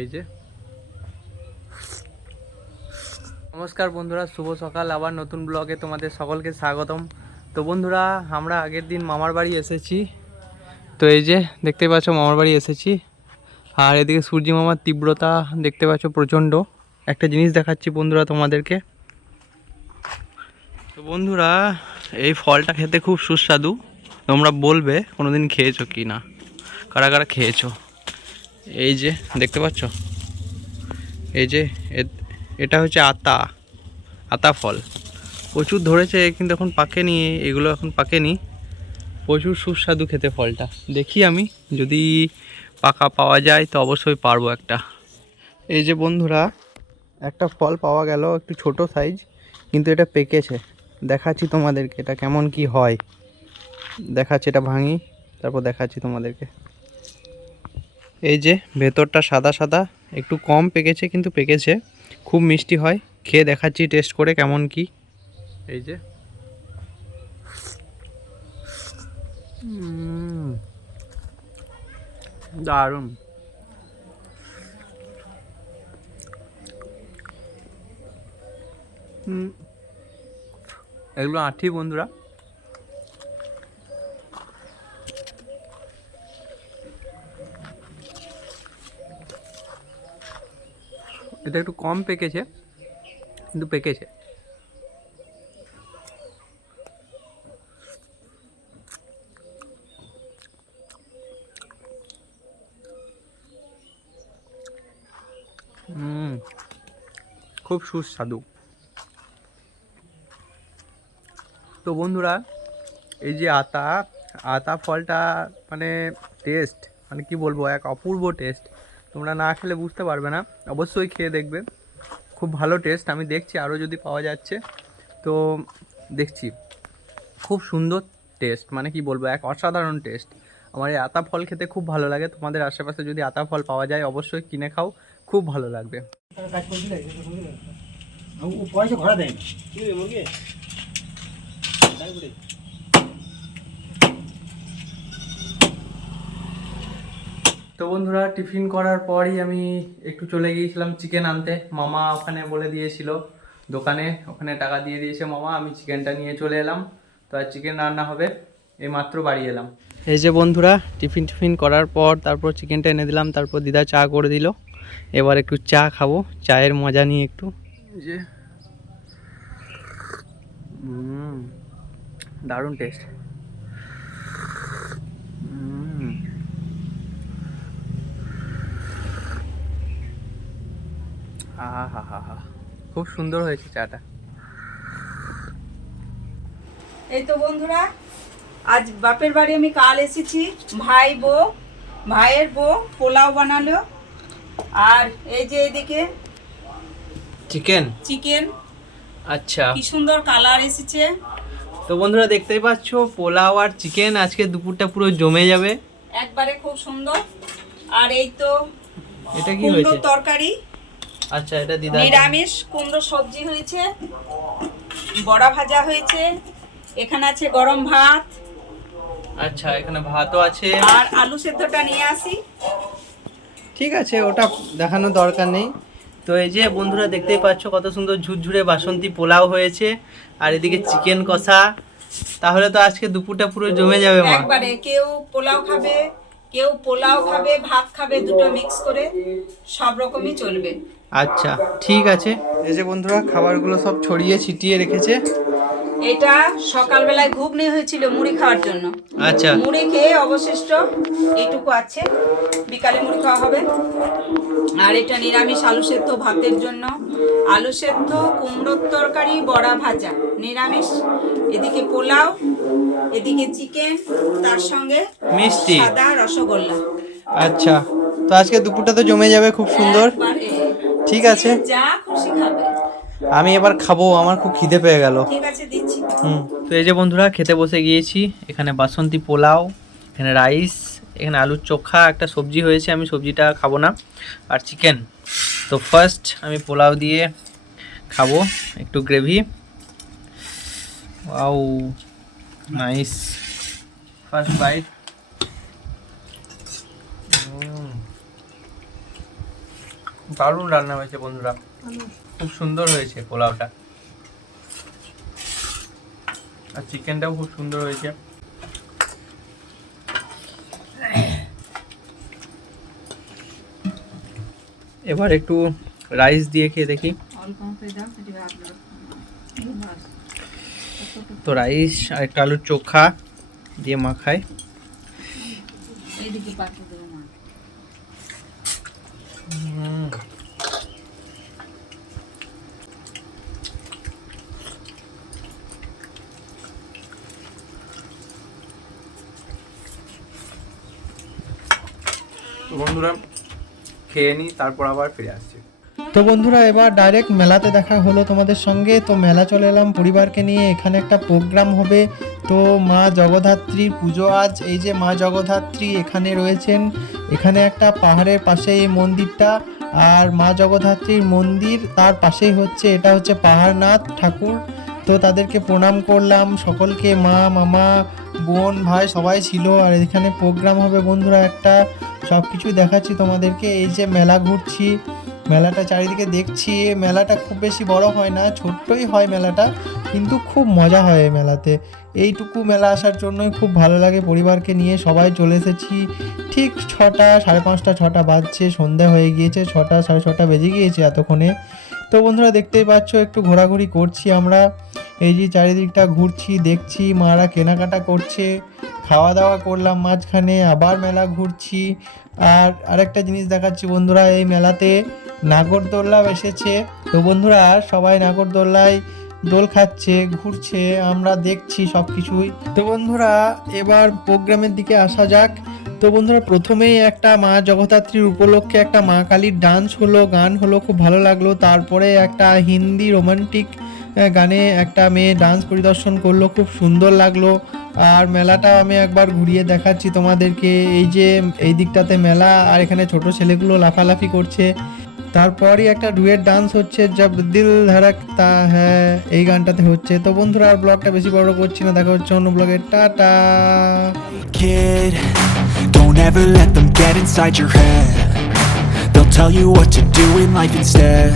এই যে নমস্কার বন্ধুরা, শুভ সকাল। আবার নতুন ব্লগে তোমাদের সকলকে স্বাগতম। তো বন্ধুরা, আমরা আগের দিন মামার বাড়ি এসেছি। তো এই যে দেখতে পাচ্ছ মামার বাড়ি এসেছি। আর এদিকে সূর্যি মামার তীব্রতা দেখতে পাচ্ছ প্রচণ্ড। একটা জিনিস দেখাচ্ছি বন্ধুরা তোমাদেরকে। তো বন্ধুরা, এই ফলটা খেতে খুব সুস্বাদু। তোমরা বলবে কোনোদিন খেয়েছো কি না, কারা কারা খেয়েছো। এই যে দেখতে পাচ্ছ, এই যে এটা হচ্ছে আতা আতা ফল। প্রচুর ধরেছে কিন্তু এখন পাকেনি, এগুলো এখন পাকেনি। প্রচুর সুস্বাদু খেতে ফলটা। দেখি আমি যদি পাকা পাওয়া যায় তো অবশ্যই পারবো একটা। এই যে বন্ধুরা, একটা ফল পাওয়া গেল, একটু ছোট সাইজ, কিন্তু এটা পেকেছে। দেখাচ্ছি তোমাদেরকে এটা কেমন কি হয়। দেখাচ্ছি, এটা ভাঙি, তারপর দেখাচ্ছি তোমাদেরকে। এই যে ভেতরটা সাদা সাদা, একটু কম পেকেছে কিন্তু পেকেছে, খুব মিষ্টি হয়। খেয়ে দেখাচ্ছি টেস্ট করে কেমন কি। এই যে দারুণ। এগুলো আঠি বন্ধুরা। এটা একটু কম পেকেছে কিন্তু পেকেছে। খুব সুস্বাদু। তো বন্ধুরা, এই যে আতা আতা ফলটা মানে টেস্ট, মানে কি বলবো, এক অপূর্ব টেস্ট। তোমরা না খেলে বুঝতে পারবে না, অবশ্যই খেয়ে দেখবে। খুব ভালো টেস্ট। আমি দেখছি আরও যদি পাওয়া যাচ্ছে তো দেখছি। খুব সুন্দর টেস্ট, মানে কি বলবো, এক অসাধারণ টেস্ট। আমার এই আতা ফল খেতে খুব ভালো লাগে। তোমাদের আশেপাশে যদি আতা ফল পাওয়া যায় অবশ্যই কিনে খাও, খুব ভালো লাগবে। তো বন্ধুরা, টিফিন করার পরই আমি একটু চলে গিয়েছিলাম চিকেন আনতে। মামা ওখানে বলে দিয়েছিল দোকানে, ওখানে টাকা দিয়ে দিয়েছে মামা। আমি চিকেনটা নিয়ে চলে এলাম। তো আর চিকেন রান্না হবে, এই মাত্র বাড়ি এলাম। এই যে বন্ধুরা, টিফিন করার পর তারপর চিকেনটা এনে দিলাম, তারপর দিদা চা করে দিল। এবার একটু চা খাবো, চায়ের মজা নিয়ে একটু। যে দারুণ টেস্ট। হা হা হা হা, খুব সুন্দর হয়েছে চাটা। এই তো বন্ধুরা, আজ বাপের বাড়ি আমি কাল এসেছি। ভাইয়ের বউ পোলাও বানালো। আর এই যে এদিকে চিকেন। আচ্ছা, কি সুন্দর কালার এসেছে। তো বন্ধুরা দেখতেই পাচ্ছ, পোলাও আর চিকেন আজকে দুপুরটা পুরো জমে যাবে একবারে খুব সুন্দর। আর এই তো এটা কি কুমড়োর হয়েছে? তরকারি। আচ্ছা, এটা দিদা। নিরামিষ কুমড়ো সবজি হয়েছে, বড়া ভাজা হয়েছে, এখানে আছে গরম ভাত। আচ্ছা, এখানে ভাতও আছে। আর আলু সেদ্ধটা নিয়ে আসি। ঠিক আছে, ওটা দেখানোর দরকার নেই। তো এই যে বন্ধুরা দেখতেই পাচ্ছ কত সুন্দর ঝুরঝুরে বাসন্তী পোলাও হয়েছে, আর এদিকে চিকেন কষা। তাহলে তো আজকে দুপুরটা পুরো জমে যাবে মা। একবারে কেউ পোলাও খাবে, কেউ পোলাও খাবে, ভাত খাবে, দুটো মিক্স করে সব রকমই চলবে। আচ্ছা, ঠিক আছে। এই যে বন্ধুরা, খাবারগুলো সব ছড়িয়ে ছিটিয়ে রেখেছে। এটা সকালবেলায় ঘুগনি হয়েছিল মুড়ি খাওয়ার জন্য। আচ্ছা, মুড়ি খেয়ে অবশিষ্ট এইটুকু আছে, বিকালে মুড়ি খাওয়া হবে। আর এটা নিরামিষ আলু সেদ্ধ ভাতের জন্য, আলু সেদ্ধ, কুমড়োর তরকারি, বড়া ভাজা, নিরামিষ। এদিকে পোলাও, এদিকে চিকেন, তার সঙ্গে মিষ্টি। সাদা রসগোল্লা। আচ্ছা, তো আজকে দুপুরটা তো জমে যাবে খুব সুন্দর। একবারে ঠিক আছে, যে যা খুশি খাবে। আমি এবার খাবো, আমার খুব খিদে পেয়ে গেল। ঠিক আছে, দিচ্ছি। তো এই যে বন্ধুরা, খেতে বসে গিয়েছি। এখানে বাসন্তী পোলাও, এখানে রাইস, এখানে আলুর চোখা, একটা সবজি হয়েছে, আমি সবজিটা খাবো না, আর চিকেন। তো ফার্স্ট আমি পোলাও দিয়ে খাবো, একটু gravy. Wow, nice. First bite. দারুণ রান্না হয়েছে বন্ধুরা, খুব সুন্দর হয়েছে পোলাওটা, আর চিকেনটাও খুব সুন্দর হয়েছে। এবার একটু রাইস দিয়ে খেয়ে দেখি। তো রাইস আর একটা আলুর চোখা দিয়ে মাখায়। তো বন্ধুরা খেয়ে নিই, তারপর আবার ফিরে আসছি। তো বন্ধুরা এবার ডাইরেক্ট মেলাতে দেখা হলো তোমাদের সঙ্গে। তো মেলা চলে এলাম পরিবারকে নিয়ে, এখানে একটা প্রোগ্রাম হবে। তো মা জগদ্ধাত্রীর পুজো আজ। এই যে মা জগদ্ধাত্রী এখানে রয়েছেন, এখানে একটা পাহাড়ের পাশে এই মন্দিরটা, আর মা জগদ্ধাত্রীর মন্দির তার পাশেই হচ্ছে, এটা হচ্ছে পাহাড়নাথ ঠাকুর। তো তাদেরকে প্রণাম করলাম সকলকে, মা মামা বোন ভাই সবাই ছিল। আর এখানে প্রোগ্রাম হবে বন্ধুরা একটা, সব কিছু দেখাচ্ছি তোমাদেরকে। এই যে মেলা ঘুরছি, মেলাটা চারিদিকে দেখছি। মেলাটা খুব বেশি বড় হয় না, ছোট্টই হয় মেলাটা, কিন্তু খুব মজা হয় এই মেলাতে। এইটুকু মেলা আসার জন্যই খুব ভালো লাগে। পরিবারকে নিয়ে সবাই চলে এসেছি। ঠিক 6টা, 5:30, 6টা বাজছে, সন্ধ্যা হয়ে গিয়েছে, 6টা 6:30 বেজে গিয়েছে এতক্ষণে। তো বন্ধুরা দেখতেই পাচ্ছ একটু ঘোরাঘুরি করছি আমরা, এই যে চারিদিকটা ঘুরছি দেখছি, মারা কেনাকাটা করছে, খাওয়া দাওয়া করলাম মাঝখানে, আবার মেলা ঘুরছি। আর আরেকটা জিনিস দেখাচ্ছি বন্ধুরা, এই মেলাতে নাগরদোল্লাও এসেছে। তো বন্ধুরা সবাই নাগরদোল্লায় দোল খাচ্ছে, ঘুরছে, আমরা দেখছি সব কিছুই। তো বন্ধুরা এবার প্রোগ্রামের দিকে আসা যাক। তো বন্ধুরা প্রথমেই একটা মা জগদ্ধাত্রীর উপলক্ষে একটা মা কালীর ডান্স হলো, গান হলো, খুব ভালো লাগলো। তারপরে একটা হিন্দি রোমান্টিক গানে একটা মেয়ে ডান্স পরিদর্শন করলো, খুব সুন্দর লাগলো। আর মেলাটা আমি একবার ঘুরিয়ে দেখাচ্ছি তোমাদেরকে। এই যে এই দিকটাতে মেলা, আর এখানে ছোট ছেলেগুলো লাফালাফি করছে। তারপরই একটা ডুয়েট ডান্স হচ্ছে, জব দিল ধড়কতা হ্যাঁ, এই গানটাতে হচ্ছে। তো বন্ধুরা আর ব্লগটা বেশি বড় করছি না, দেখা হচ্ছে অন্য ব্লগে। Tata. Kid, don't ever let them get inside your head. They'll tell you what to do in life instead.